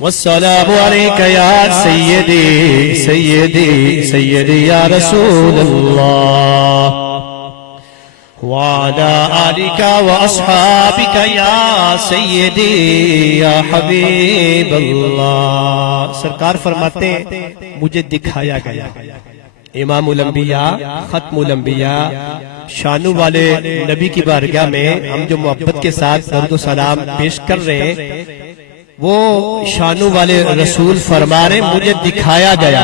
والسلام علیک یا سیدی سیدی سیدی یا رسول اللہ وعلی آلک واصحابک یا سیدی یا حبیب اللہ۔ سرکار فرماتے ہیں مجھے دکھایا گیا امام الانبیاء ختم الانبیاء شانو والے نبی کی بارگاہ میں ہم جو محبت کے ساتھ درود و سلام پیش کر رہے ہیں، وہ شانو والے رسول فرما رہے مجھے دکھایا گیا،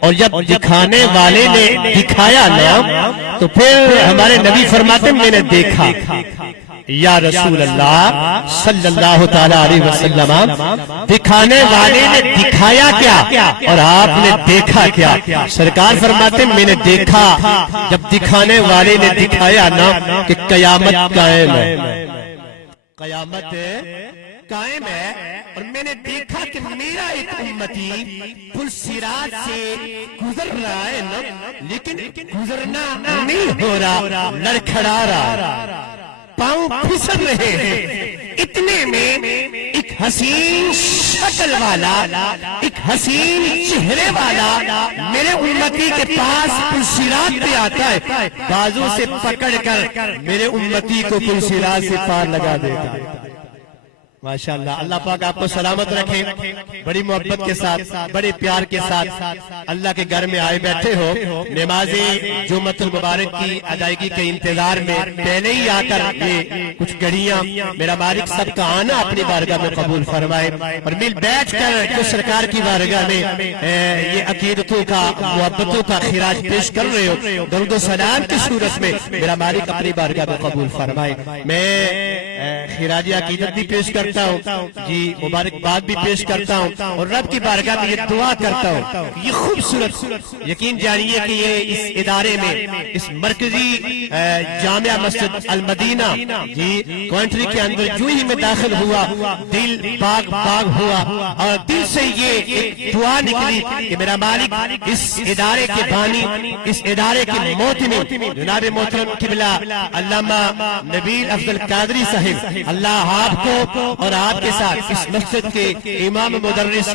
اور جب دکھانے والے نے دکھایا نا تو پھر ہمارے نبی فرماتے میں نے دیکھا۔ یا رسول اللہ صلی اللہ تعالی علیہ وسلم، دکھانے والے نے دکھایا کیا اور آپ نے دیکھا کیا؟ سرکار فرماتے میں نے دیکھا جب دکھانے والے نے دکھایا نا کہ قیامت قائم ہے، قیامت قائم ہے، اور میں نے دیکھا کہ میرا ایک امتی پل صراط سے گزر رہا ہے نا، لیکن گزرنا نہیں ہو رہا، لڑکھڑا رہا، پاؤں پھسل رہے ہیں۔ اتنے میں ایک حسین شکل والا، ایک حسین چہرے والا میرے امتی کے پاس پل صراط پہ آتا ہے، بازو سے پکڑ کر میرے امتی کو پل صراط سے پار لگا دیتا ہے۔ ماشاءاللہ، اللہ پاک آپ کو سلامت رکھے۔ بڑی محبت کے ساتھ، بڑے پیار کے ساتھ اللہ کے گھر میں آئے بیٹھے ہو، نماز جمعۃ المبارک کی ادائیگی کے انتظار میں پہلے ہی آ کر یہ کچھ گھڑیاں میرا مالک سب کا آنا اپنی بارگاہ میں قبول فرمائے، اور مل بیٹھ کر جو سرکار کی بارگاہ میں یہ عقیدتوں کا، محبتوں کا خراج پیش کر رہے ہو، درود و سلام کی صورت میں میرا مالک اپنی بارگاہ میں قبول فرمائے۔ میں خراج عقیدت بھی پیش کرتا ہوں جی، مبارکباد بھی پیش کرتا ہوں، اور رب کی بارگاہ میں یہ دعا کرتا ہوں یہ خوبصورت، یقین جانیے کہ یہ اس ادارے میں، اس مرکزی جامعہ مسجد المدینہ جی کوئنٹری کے اندر جو ہی میں داخل ہوا دل باغ باغ ہوا، اور دل سے یہ ایک دعا نکلی کہ میرا مالک اس ادارے کے بانی، اس ادارے کے محتمم جناب محترم قبلہ علامہ نبیل افضل قادری صاحب، اللہ آپ کو اور آپ کے ساتھ اس مسجد کے امام مدرس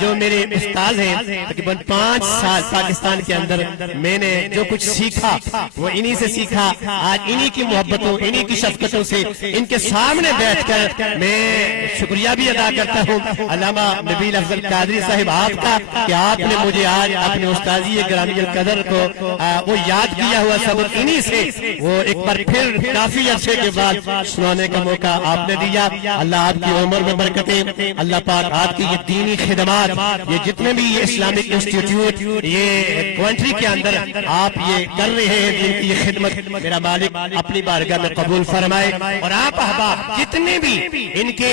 جو میرے استاد ہیں، تقریباً 5 سال پاکستان کے اندر میں نے جو کچھ سیکھا وہ انہی سے سیکھا۔ آج انہی کی محبتوں، انہی کی شفقتوں سے ان کے سامنے بیٹھ کر میں شکریہ بھی ادا کرتا ہوں علامہ نبیل افضل قادری صاحب آپ کا کہ آپ نے مجھے آج اپنے استاذی گرامی القدر کو وہ یاد کیا ہوا سبق انہی سے وہ ایک بار پھر کافی عرصے کے بعد سنانے کا موقع آپ نے دیا۔ اللہ آپ کی عمر میں برکتیں، اللہ پاک آپ کی یہ دینی خدمات، یہ جتنے بھی یہ اسلامک انسٹیٹیوٹ یہ کوئنٹری کے اندر آپ یہ کر رہے ہیں دین کی یہ خدمت، میرا مالک اپنی بارگاہ میں قبول فرمائے، اور آپ احباب جتنے بھی ان کے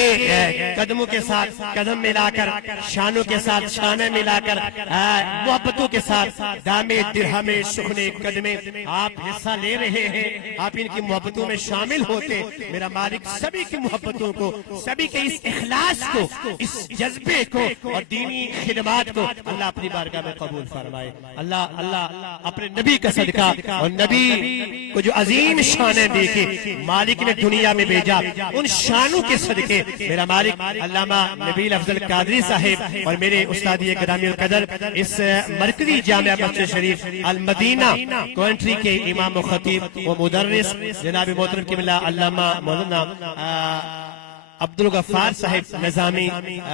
قدموں کے ساتھ قدم ملا کر، شانوں کے ساتھ شانہ ملا کر، محبتوں کے ساتھ دامے درہمے سخنے قدمے آپ حصہ لے رہے ہیں، آپ ان کی محبتوں میں شامل ہوتے، میرا مالک سبھی کی محبتوں کو، سبھی کے اس اخلاص کو، اس جذبے کو اور دینی خدمات کو اللہ اپنی بارگاہ میں قبول فرمائے۔ اللہ اپنے نبی کا صدقہ، اور نبی کو جو عظیم شانیں دے کے مالک نے دنیا میں بھیجا، ان شانوں کے صدقے میرا مالک علامہ نبیل افضل قادری صاحب اور میرے استاد گرامی القدر اس مرکزی جامعہ مسجد شریف المدینہ کوئنٹری کے امام و خطیب و مدرس جناب محترم قبلہ علامہ مولانا عبدالغفار صاحب نظامی،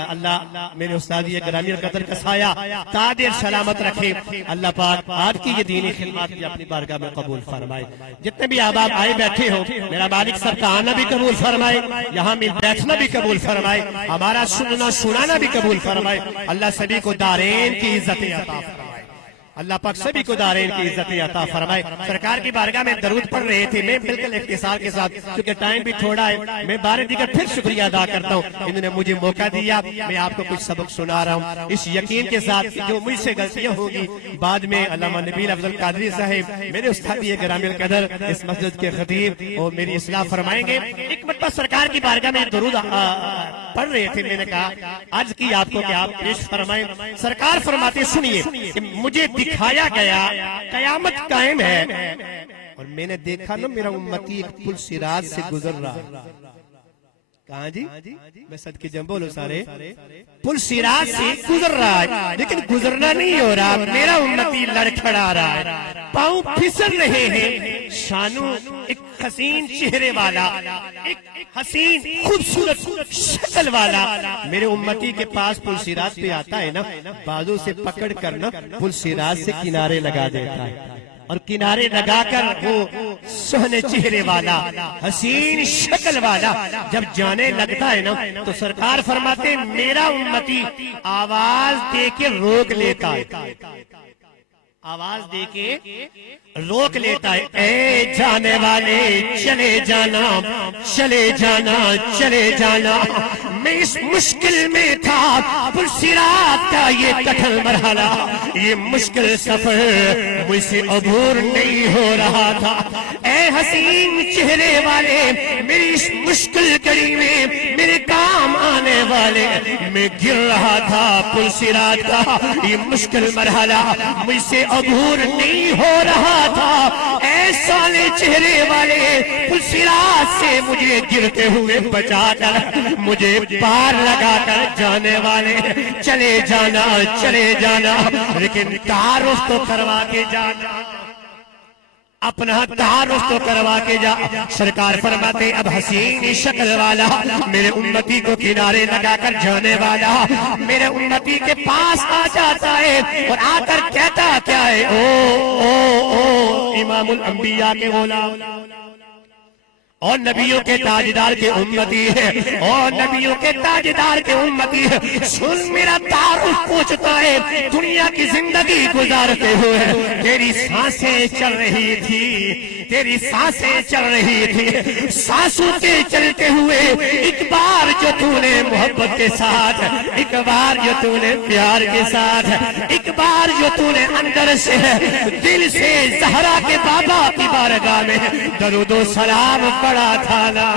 اللہ میرے استاد گرامی القدر کا سایہ تاج سلامت رکھے، اللہ پاک آپ کی یہ دینی خدمات بھی اپنی بارگاہ میں قبول فرمائے۔ جتنے بھی احباب آئے بیٹھے ہو میرا مالک سب کا آنا بھی قبول فرمائے، یہاں میں بیٹھنا بھی قبول فرمائے، ہمارا سننا سنانا بھی قبول فرمائے، اللہ سبھی کو دارین کی عزت عطا فرمائے، اللہ پاک سبھی کو دارین کی عزت عطا فرمائے۔ سرکار کی بارگاہ میں درود پڑھ رہے تھے، میں بالکل اختصار کے ساتھ کیونکہ ٹائم بھی تھوڑا ہے، میں بار دیگر پھر شکریہ ادا کرتا ہوں، انہوں نے مجھے موقع دیا، میں آپ کو کچھ سبق سنا رہا ہوں اس یقین کے ساتھ کہ جو مجھ سے غلطیاں ہوگی بعد میں علامہ نبیل افضل قادری صاحب میرے استاد گرامی القدر اس مسجد کے خطیب اور میری اصلاح فرمائیں گے۔ ایک مرتبہ سرکار کی بارگاہ میں درود پڑھ رہے تھے، میں نے کہا عرض کی آپ کو کہ آپ پیش فرمائیں۔ سرکار فرماتے سنیے کہ مجھے دکھایا گیا قیامت قائم ہے، اور میں نے دیکھا نا میرا امتی ایک پل صراط سے گزر رہا، کہاں جی میں صدقے جم بولو سارے پل صراط سے گزر رہا ہے لیکن گزرنا نہیں ہو رہا میرا امتی لڑکھڑا رہا ہے پاؤں پھسل رہے ہیں شانو ایک حسین چہرے والا ایک حسین خوبصورت شکل والا میرے امتی کے پاس پل صراط پہ آتا ہے نا بازو سے پکڑ کر نا پل صراط سے کنارے لگا دیتا ہے اور کنارے لگا کر وہ سہنے چہرے والا حسین شکل والا جب جانے لگتا ہے نا تو سرکار فرماتے میرا امتی آواز دے کے روک لیتا ہے آواز دے کے روک لیتا ہے اے جانے والے چلے جانا چلے جانا چلے جانا میں اس مشکل میں تھا پل صراط کا یہ کٹھن مرحلہ یہ مشکل سفر مجھ سے عبور نہیں ہو رہا تھا اے حسین چہرے والے میری اس مشکل گھڑی میں میرے کام آنے والے میں گر رہا تھا پل صراط کا یہ مشکل مرحلہ مجھ سے عبور نہیں ہو رہا تھا اے سالے چہرے والے پل صراط سے مجھے گرتے ہوئے بچا کر مجھے پار لگا کر جانے والے چلے جانا لیکن تعارف تو کروا کے جانا اپنا تعارف تو کروا کے جا سرکار فرماتے اب حسین شکل والا میرے امتی کو کنارے لگا کر جانے والا میرے امتی کے پاس آ جاتا ہے اور آ کر کہتا کیا ہے او امام الانبیاء کے غلام اور نبیوں کے تاجدار کے امتی ہے اور نبیوں کے تاجدار کے امتی ہے سن میرا تعارف پوچھتا ہے دنیا کی زندگی گزارتے ہوئے تیری سانسیں چل رہی تھی تیری سانسیں چل رہی تھی سانسوں کے چلتے ہوئے ایک بار جو تو نے محبت کے ساتھ ایک بار جو تو نے پیار کے ساتھ ایک بار جو تو نے اندر سے دل سے زہرا کے بابا کی بارگاہ میں درود و سلام پڑا تھا نا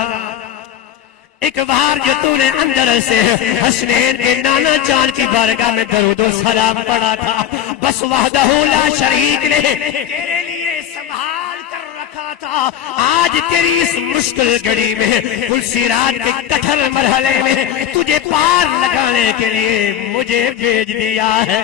ایک بار جو تو نے اندر سے حسنین کے نانا جان کی بارگاہ میں درود و سلام پڑا تھا بس وحدہ لا شریک نے تیرے لیے سنبھال کر رکھا تھا آج تیری اس مشکل گھڑی میں پل صراط کے کٹھن مرحلے میں تجھے پار لگانے کے لیے مجھے بھیج دیا ہے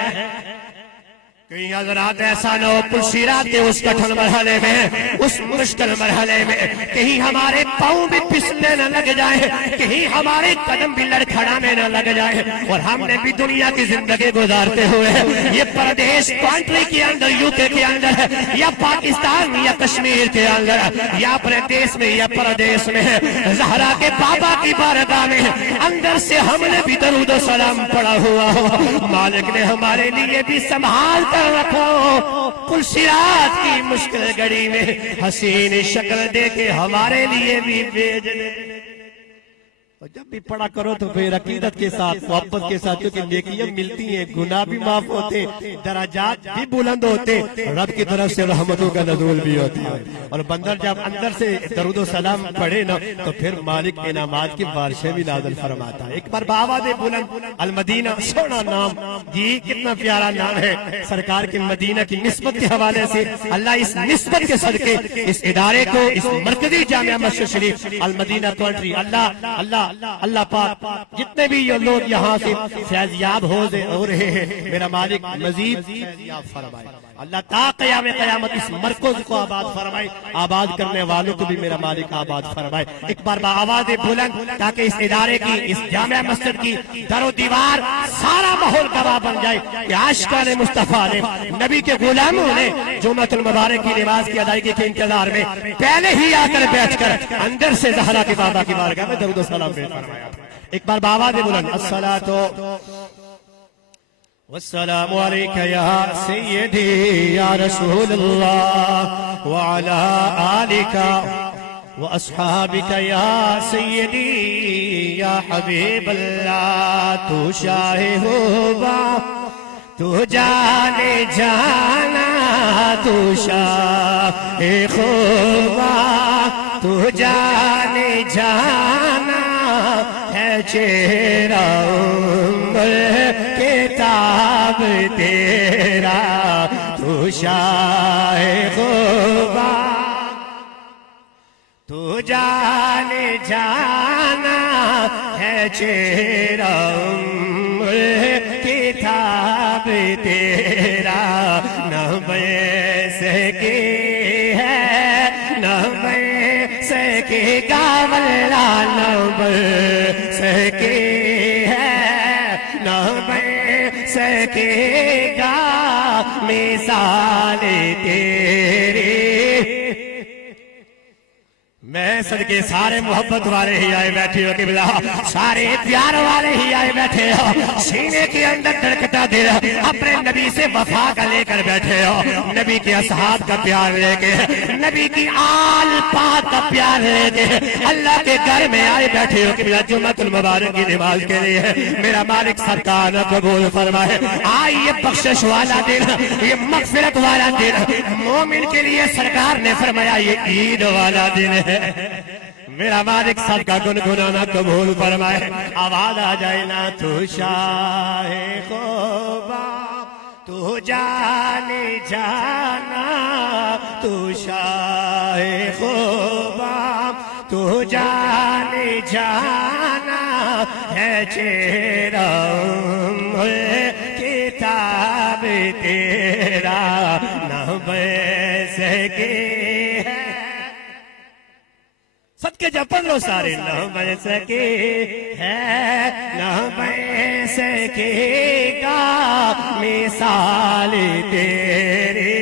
کہیں حضرات ایسا نہ ہو پل صراط کے اس کٹھن مرحلے میں اس مشکل مرحلے میں کہیں ہمارے پاؤں بھی پھسلنے نہ لگ جائے کہیں ہمارے قدم بھی لڑکھڑانے نہ لگ جائے اور ہم نے بھی دنیا کی زندگی گزارتے ہوئے یہ پردیش کنٹری کے اندر یو کے اندر یا پاکستان یا کشمیر کے اندر یا اپنے دیش میں یا پردیش میں زہرا کے بابا کی بارگاہ میں اندر سے ہم نے بھی درود و سلام پڑا ہوا ہو مالک نے ہمارے لیے بھی سنبھال رکھو پل صراط کی مشکل گھڑی میں حسین شکل دے کے ہمارے لیے بھی بھیج دے جب بھی پڑھا کرو تو پھر عقیدت کے ساتھ محبت کے ساتھ کیونکہ نیکیاں ملتی ہیں گناہ بھی معاف ہوتے درجات بھی بلند ہوتے رب کی طرف سے رحمتوں کا نزول بھی ہوتا ہے اور بندر جب اندر سے درود و سلام پڑھے نا تو پھر مالک انعامات کی بارشیں بھی نازل فرماتا ہے ایک بار بآواز بلند المدینہ سونا نام جی کتنا پیارا نام ہے سرکار کے مدینہ کی نسبت کے حوالے سے اللہ اس نسبت کے صدقے اس ادارے کو اس مرکزی جامعہ مسجد شریف المدینہ کنٹری اللہ اللہ پاک جتنے بھی یہ لوگ یہاں سے فیضیاب ہو رہے ہیں میرا مالک مزید فیضیاب فرمائے اللہ تا قیام قیامت اس مرکز کو آباد فرمائے آباد کرنے والوں کو بھی میرا مالک آباد فرمائے ایک بار بآواز بلند تاکہ اس ادارے کی اس جامعہ مسجد کی در و دیوار سارا ماحول گواہ بن جائے کہ عاشقان مصطفیٰ نے نبی کے غلاموں نے جمعۃ المبارک کی نماز کی ادائیگی کے انتظار میں پہلے ہی آ کر بیٹھ کر اندر سے زہرا کے بابا کی بارگاہ میں درود و سلام فرمایا ایک بار بآواز بلند الصلاۃ والسلام عليك يا سيدي يا رسول الله وعلى آلك وأصحابك يا سيدي يا حبيب الله تو شاہ ہوبا تو جانے جانا تو شاہ خوبا تو جانے جانا ہے چہرہ کتاب تیرا تو شاہ خوبا تو جانے جانا ہے چہرہ کتاب تیرا نہ بن سکے ہے نہ بن سکے گا واللہ نہ بن سکے ہے نہ بن سکے گا مثال تیری میں صدقے سارے محبت والے ہی آئے بیٹھے ہو قبلہ سارے پیار والے ہی آئے بیٹھے ہو سینے کے اندر دھڑکتا دل اپنے نبی سے وفا کا لے کر بیٹھے ہو نبی کے اصحاب کا پیار لے کے نبی کی آل پاک کا پیار لے کے اللہ کے گھر میں آئے بیٹھے ہو قبلہ جمعۃ المبارک کی نماز کے لیے میرا مالک سرکار قبول فرمائے آئیے بخشش والا دن یہ مغفرت والا دن مومن کے لیے سرکار نے فرمایا یہ عید والا دن ہے میرا مالک سب کا گنگنانا قبول فرمائے آواز آ جائے نا تو شاہ خوبا تو جانے جانا تو شاہ خوبا تو جانے جانا ہے چہرہ کتاب تیرا نہ بن سکے صدقے جب پڑھ لو سارے نہ بن سکے ہے نہ بن سکے گا مثال تیرے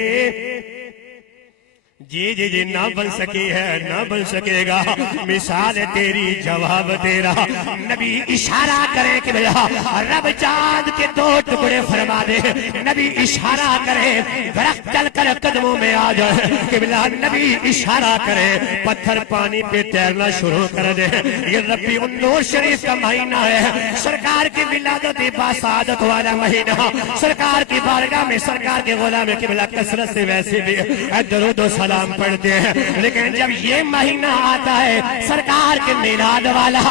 جی جی جی نہ بن سکی ہے نہ بن سکے گا مثال تیری جواب تیرا نبی اشارہ کرے کہ رب چاند کے دو ٹکڑے فرما دے نبی اشارہ کرے درخت چل کر قدموں میں آ جائے کہ نبی اشارہ کرے پتھر پانی پہ تیرنا شروع کر دے یہ ربی النور شریف کا مہینہ ہے سرکار کی ولادت باسعادت والا مہینہ سرکار کی بارگاہ میں سرکار کے غلام قبلہ کثرت سے ویسے بھی درود و سلام پڑھتے ہیں لیکن جب یہ مہینہ آتا ہے سرکار کے میلاد والا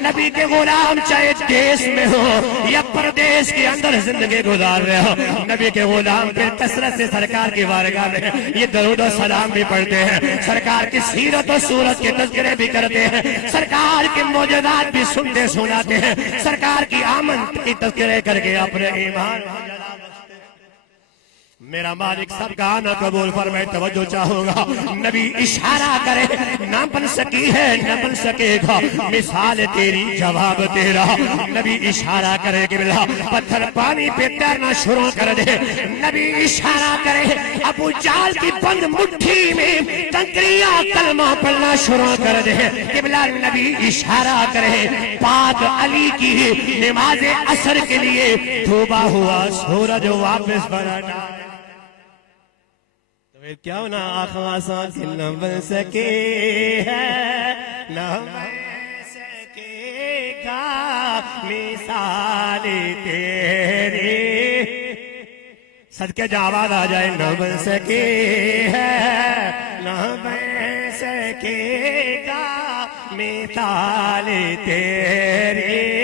نبی کے غلام چاہے دیش میں ہو یا پردیش کے اندر زندگی گزار رہے ہو نبی کے غلام پہ کثرت سے سرکار کی بارگاہ میں یہ درود و سلام بھی پڑھتے ہیں سرکار کی سیرت و صورت کے تذکرے بھی کرتے ہیں سرکار کے معجزات بھی سنتے سناتے ہیں سرکار کی آمد کی تذکرے کر کے اپنے ایمان میرا مالک سب کا آنا قبول فرمائے توجہ چاہوں گا نبی اشارہ کرے نہ بن سکی ہے نہ بن سکے گا مثال تیری جواب تیرا نبی اشارہ کرے کہ بلا پتھر پانی پہ تیرنا شروع کر دے نبی اشارہ کرے ابو جال کی بند مٹھی میں کنکریاں کلمہ پڑھنا شروع کر دے کہ بلا نبی اشارہ کرے پاک علی کی نماز عصر کے لیے ڈوبا ہوا سورج واپس بنا کیا ہونا آخواساں کی نہ بن سکے ہے نہ بن سکے گا مثال تیری صدقے جا آواز آ جائے نہ بن سکے ہے نہ بن سکے گا مثال تیری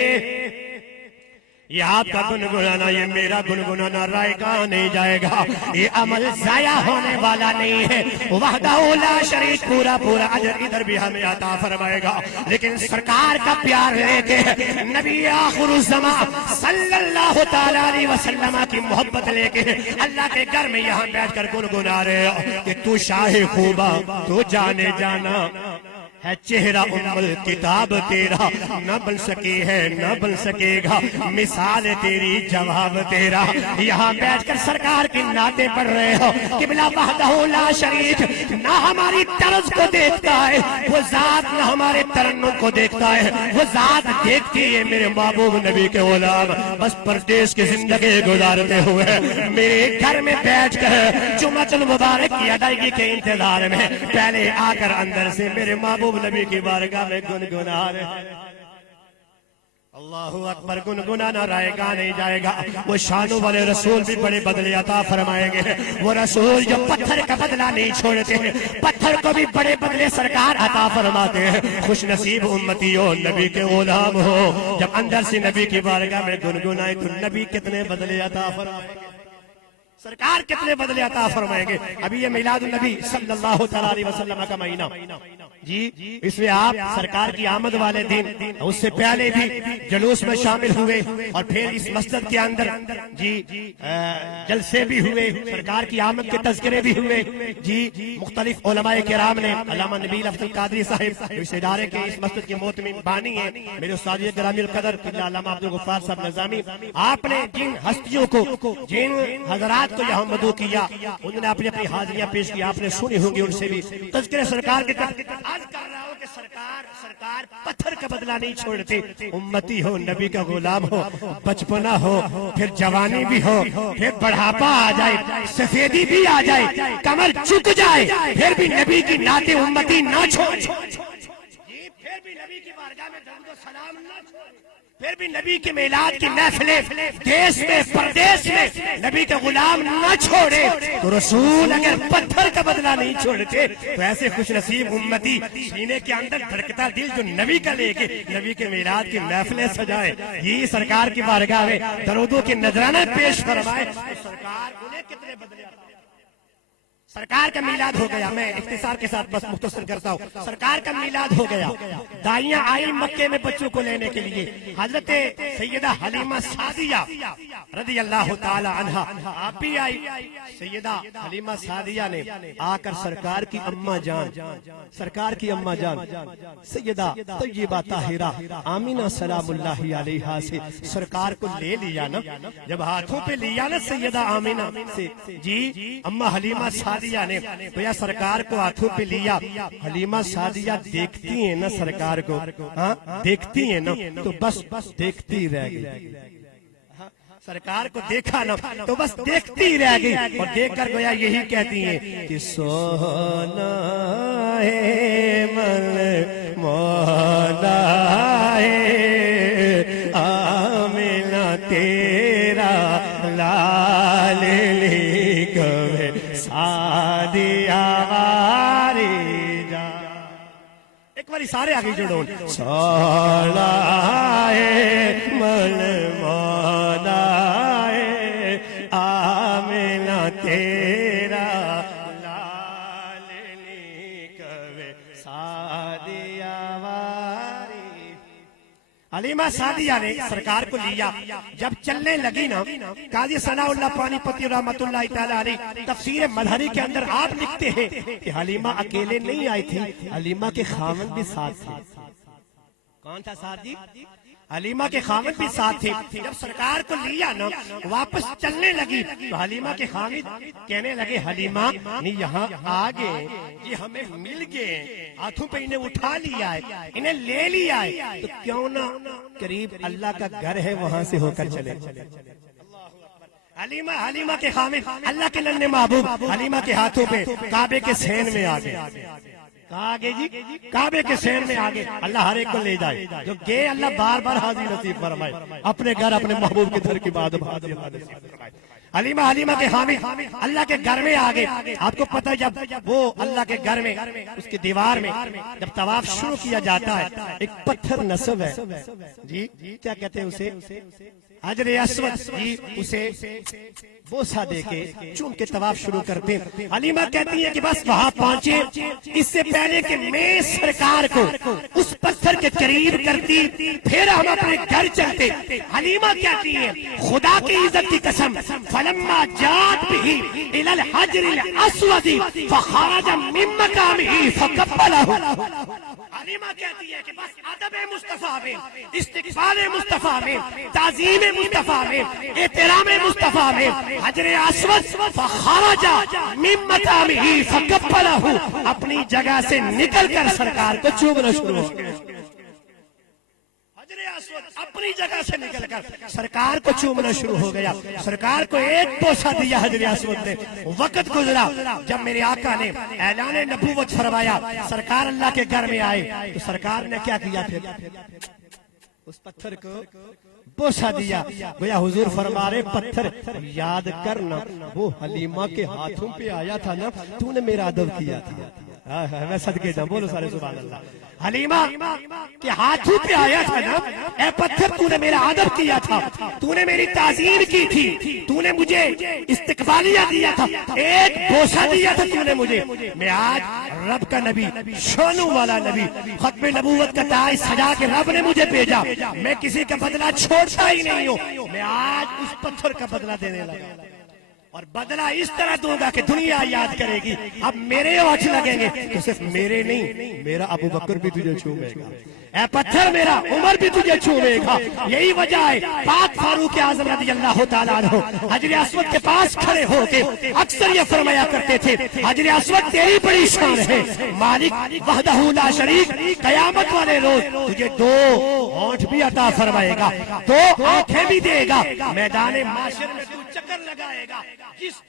یہ آپ کا گنگنانا یہ میرا گنگنانا رائے گاہ نہیں جائے گا یہ عمل ضائع ہونے والا نہیں ہے وحدہ لا شریک پورا پورا اجر ادھر بھی ہمیں عطا فرمائے گا لیکن سرکار کا پیار لے کے نبی آخر الزمان صلی اللہ تعالیٰ علیہ وسلم کی محبت لے کے اللہ کے گھر میں یہاں بیٹھ کر گنگنا رہے ہو کہ تو شاہ خوبا تو جانے جانا ہے چہرہ کتاب تیرا نہ بن سکی ہے نہ بن سکے گا مثال تیری جواب تیرا یہاں بیٹھ کر سرکار کی نعتیں پڑھ رہے ہو قبلہ وحدہ لا شریک نہ ہماری طرز کو دیکھتا ہے وہ ذات نہ ہمارے ترنم کو دیکھتا ہے وہ ذات دیکھتی ہے میرے محبوب نبی کے غلام بس پردیس کی زندگی گزارتے ہوئے میرے گھر میں بیٹھ کر جمعۃ المبارک کی ادائیگی کے انتظار میں پہلے آ کر اندر سے میرے محبوب نبی کی بارگاہ میں گنگنا رہے اللہ اکبر گنگنانا رائے گا نہیں جائے گا وہ شانوں والے رسول بھی بڑے بدلے عطا فرمائیں گے وہ رسول جو پتھر کا بدلہ نہیں چھوڑتے ہیں پتھر کو بھی بڑے بدلے سرکار عطا فرماتے ہیں خوش نصیب امتی ہو نبی کے غلام ہو جب اندر سے نبی کی بارگاہ میں گنگنائے تو نبی کتنے بدلے عطا فرمائیں گے سرکار کتنے بدلے عطا فرمائیں گے ابھی یہ میلاد النبی صلی اللہ تعالی علیہ وسلم کا مہینہ جی اس میں آپ سرکار کی آمد والے دن اس سے پہلے بھی جلوس میں شامل ہوئے اور پھر اس مسجد کے اندر جی جلسے بھی ہوئے، سرکار کی آمد کے تذکرے بھی ہوئے جی۔ مختلف علماء کرام نے، علامہ نبیل افضل قادری صاحب اس ادارے کے اس مسجد کے محتمم بانی ہیں، میرے استاد گرامی القدر علامہ عبدالغفار صاحب نظامی، آپ نے جن ہستیوں کو، جن حضرات کو یہاں مدعو کیا، انہوں نے اپنی حاضریاں پیش کی، آپ نے سنی ہوں گی ان سے بھی تذکرے سرکار کے عرض کر رہا ہوں کہ سرکار پتھر کا بدلہ نہیں چھوڑتے، امتی ہو، نبی کا غلام ہو، بچپنا ہو، پھر جوانی بھی ہو، پھر بڑھاپا آ جائے، سفیدی بھی آ جائے، کمر جھک جائے، پھر بھی نبی کی نعت امتی نہ چھوڑے، پھر بھی نبی کی بارگاہ میں درود و سلام نہ چھوڑے، پھر بھی نبی کے میلاد کی محفلیں دیش میں پردیش میں نبی کے غلام نہ چھوڑے، تو رسول اگر پتھر کا بدلہ نہیں چھوڑتے تو ایسے خوش نصیب امتی سینے کے اندر دھڑکتا دل جو نبی کا لے کے نبی کے میلاد کی محفلیں سجائے، یہ سرکار کی بارگاہ میں درودوں کے نذرانے پیش فرمائے، سرکار انہیں کتنے بدلے عطا۔ سرکار کا میلاد ہو گیا، میں اختصار کے ساتھ بس مختصر کرتا ہوں، سرکار کا میلاد ہو گیا، دائیاں آئی مکے میں بچوں کو لینے کے لیے، حضرت سیدہ حلیمہ سعدیہ رضی اللہ تعالی عنہا آپ بھی آئی، سیدہ حلیمہ سعدیہ نے آ کر سرکار کی اماں جان، سرکار کی اماں جان سیدہ طیبہ طاہرہ آمینہ سلام اللہ علیہا سے سرکار کو لے لیا نا، جب ہاتھوں پہ لیا نا سیدہ آمینہ سے جی اماں حلیمہ سعدیہ نے، تو یا سرکار کو ہاتھوں پہ لیا، حلیمہ سعدیہ دیکھتی ہیں نا سرکار کو، ہاں دیکھتی ہیں نا، تو بس دیکھتی رہ گئی، سرکار کو دیکھا نا تو بس دیکھتی رہ گئی، اور دیکھ کر گویا یہی کہتی ہیں کہ سونا ہے من مولا ہے آمینہ تیرا لال لکھوے سعدیہ واری جا، ایک باری سارے آگے جڑو، سونا ہے من مولا ہے آمینہ تیرا لال لکھوے سعدیہ واری۔ حلیمہ سعدیہ نے سرکار کو لیا، جب چلنے لگی نا، قاضی ثناء اللہ پانی پتی رحمت اللہ تعالی علیہ تفسیر مظہری کے اندر آپ لکھتے ہیں کہ حلیمہ اکیلے نہیں آئی تھی، حلیمہ کے خاوند بھی ساتھ تھے۔ کون تھا ساتھ جی؟ حلیمہ کے خاوند بھی ساتھ تھے۔ جب سرکار کو لیا نا واپس چلنے لگی تو حلیمہ کے خاوند کہنے لگے حلیمہ نہیں یہاں آگے یہ ہمیں مل گئے، ہاتھوں پہ انہیں اٹھا لیا ہے، انہیں لے لیا ہے، تو کیوں نہ قریب اللہ کا گھر ہے وہاں سے ہو کر چلے۔ حلیمہ کے خاوند اللہ کے ننھے محبوب حلیمہ کے ہاتھوں پہ کعبے کے سین میں آگے، کہاں آگے جی؟ کعبے کے سین میں آگے، اللہ ہر ایک کو لے جائے، جو گئے اللہ بار بار حاضری نصیب فرمائے، اپنے گھر اپنے محبوب کے گھر کی بات حاضری نصیب فرمائے۔ حلیمہ کے خاوند اللہ کے گھر میں آگے، آپ کو پتہ ہے جب وہ اللہ کے گھر میں اس کی دیوار میں جب طواف شروع کیا جاتا ہے، ایک پتھر نصب ہے جی، کیا کہتے ہیں اسے؟ حجر اسود جی، اسے بوسہ دے کے چوم کے طواف شروع کرتے ہیں۔ حلیمہ کہتی ہے کہ بس وہاں پہنچے، اس سے پہلے کہ میں سرکار کو اس پتھر کے قریب کرتی پھر ہم اپنے گھر چلتے، حلیمہ کہتی ہے خدا کی عزت کی قسم فلما جات بھی الى الحجر الاسود فخرج من مقامه فقبله۔ حلیمہ کہتی ہے کہ بس ادب مصطفیٰ میں، استقبال مصطفیٰ میں، تعظیم مصطفیٰ میں، احترام مصطفیٰ میں حجر اسود فخرج من مقامه فقبله، اپنی جگہ سے نکل کر سرکار کو چومنا شروع ہو گیا۔ حجر اسود اپنی جگہ سے نکل کر سرکار کو چومنا شروع ہو گیا، سرکار کو ایک بوسہ دیا حجر اسود نے۔ وقت گزرا، جب میرے آقا نے اعلان نبوت فرمایا، سرکار اللہ کے گھر میں آئے، تو سرکار نے کیا کیا؟ پھر اس پتھر کو بوسہ دیا، گویا حضور فرما رہے پتھر یاد کرنا وہ حلیمہ کے ہاتھوں پہ آیا تھا نا، تو نے میرا ادب کیا تھا۔ میں صدقے جاؤں، بولو سارے سبحان اللہ۔ حلیمہ کے ہاتھوں پہ آیا تھا نا، اے پتھر تو نے میرا ادب کیا تھا، تو نے میری تعظیم کی تھی، تو نے مجھے استقبالیہ دیا تھا، ایک بوسہ دیا تھا تو نے مجھے، میں آج رب کا نبی، شانوں والا نبی، ختم نبوت کا تاج سجا کے رب نے مجھے بھیجا، میں کسی کا بدلہ چھوڑتا ہی نہیں ہوں، میں آج اس پتھر کا بدلہ دینے لگا، اور بدلہ اس طرح دوں گا کہ دنیا یاد کرے گی، اب میرے ہاتھ لگیں گے تو صرف میرے نہیں، میرا ابو بکر بھی تجھے چھوئے گا، اے پتھر میرا عمر بھی تجھے چھوئے گا۔ یہی وجہ ہے پاک فاروق اعظم رضی اللہ تعالیٰ عنہ حجر اسود کے پاس کھڑے ہو کے اکثر یہ فرمایا کرتے تھے، حجر اسود تیری بڑی شان ہے، مالک وحدہ لا شریک قیامت والے روز تجھے دو ہونٹ بھی عطا فرمائے گا، دو آنکھیں بھی دے گا، میدان معاشر میں تو چکر لگائے گا،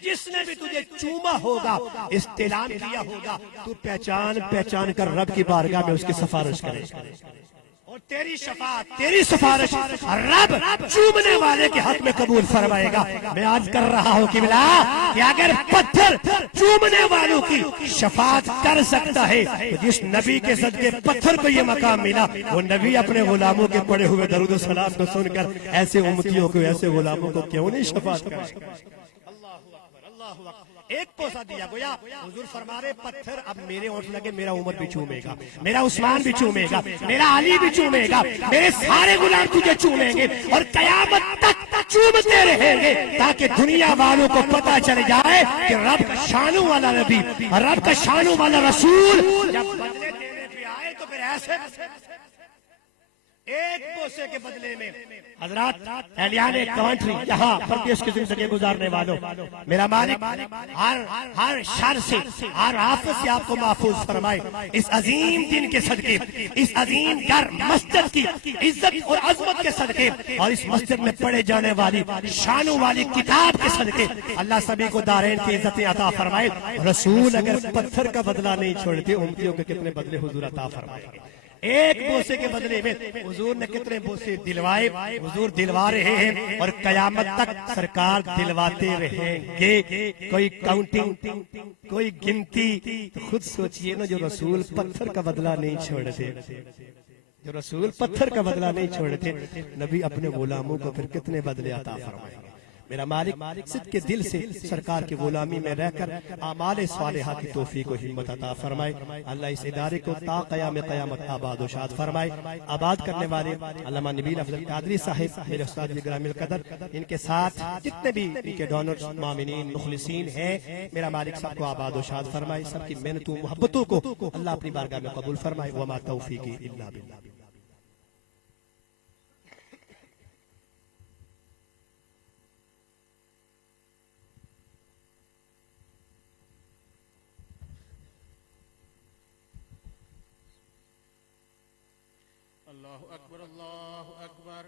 جس نے بھی تجھے چوما ہوگا، استلام کیا ہوگا، تو پہچان کر رب کی بارگاہ میں اس کی سفارش کرے، اور تیری شفاعت، تیری سفارش رب چومنے والے کے حق میں قبول فرمائے گا۔ میں آج کر رہا ہوں کہ کہ اگر پتھر چومنے والوں کی شفاعت کر سکتا ہے تو جس نبی کے صدقے پتھر کو یہ مقام ملا، وہ نبی اپنے غلاموں کے پڑے ہوئے درود و سلام کو سن کر ایسے امتیوں کو، ایسے غلاموں کو کیوں نہیں شفاعت کرے؟ ایک بوسہ دیا، گویا حضور فرما رہے پتھر اب میرے ہونٹ لگے، میرا عمر بھی چومے گا، میرا عثمان بھی چومے گا، میرا علی بھی چومے گا، میرے سارے غلام تجھے چومیں گے، اور قیامت تک چومتے رہیں گے، تاکہ دنیا والوں کو پتہ چل جائے کہ رب کا شانوں والا نبی، رب کا شانوں والا رسول جب بدلے دینے پہ آئے تو پھر ایسے ایک بوسے کے بدلے میں۔ حضرات اہلیان کانٹری، یہاں پردیش کی زندگی گزارنے والوں، میرا مالک ہر شر سے، ہر آفت سے آپ کو محفوظ فرمائے، اس عظیم دن کے صدقے، اس عظیم گھر مسجد کی عزت اور عظمت کے صدقے، اور اس مسجد میں پڑھے جانے والی شانوں والی کتاب کے صدقے، اللہ سبھی کو دارین کی عزت عطا فرمائے۔ رسول اگر پتھر کا بدلہ نہیں چھوڑتے، امتیوں کے کتنے بدلے حضور عطا فرمائے۔ ایک بوسے کے بدلے میں حضور نے کتنے بوسے دلوائے، حضور دلوا رہے ہیں، اور قیامت تک سرکار دلواتے رہیں گے۔ کوئی کاؤنٹنگ، کوئی گنتی، تو خود سوچئے نا، جو رسول پتھر کا بدلہ نہیں چھوڑتے، جو رسول پتھر کا بدلہ نہیں چھوڑتے، نبی اپنے غلاموں کو پھر کتنے بدلے عطا فرمائے گا۔ میرا مالک صدق کے دل سے سرکار کی غلامی میں رہ کر اعمال صالحہ کی توفیق و ہمت عطا فرمائے۔ اللہ اس ادارے کو تا قیام قیامت آباد و شاد فرمائے۔ آباد کرنے والے علامہ نبیل افضل قادری صاحب، میرے استاد گرامی القدر، ان کے ساتھ جتنے بھی ان کے ڈونرز، مومنین، مخلصین ہیں، میرا مالک سب کو آباد و شاد فرمائے، سب کی محنتوں محبتوں کو اللہ اپنی بارگاہ میں قبول فرمائے۔ وما توفیقی الا باللہ۔ اللہ اکبر، اللہ اکبر۔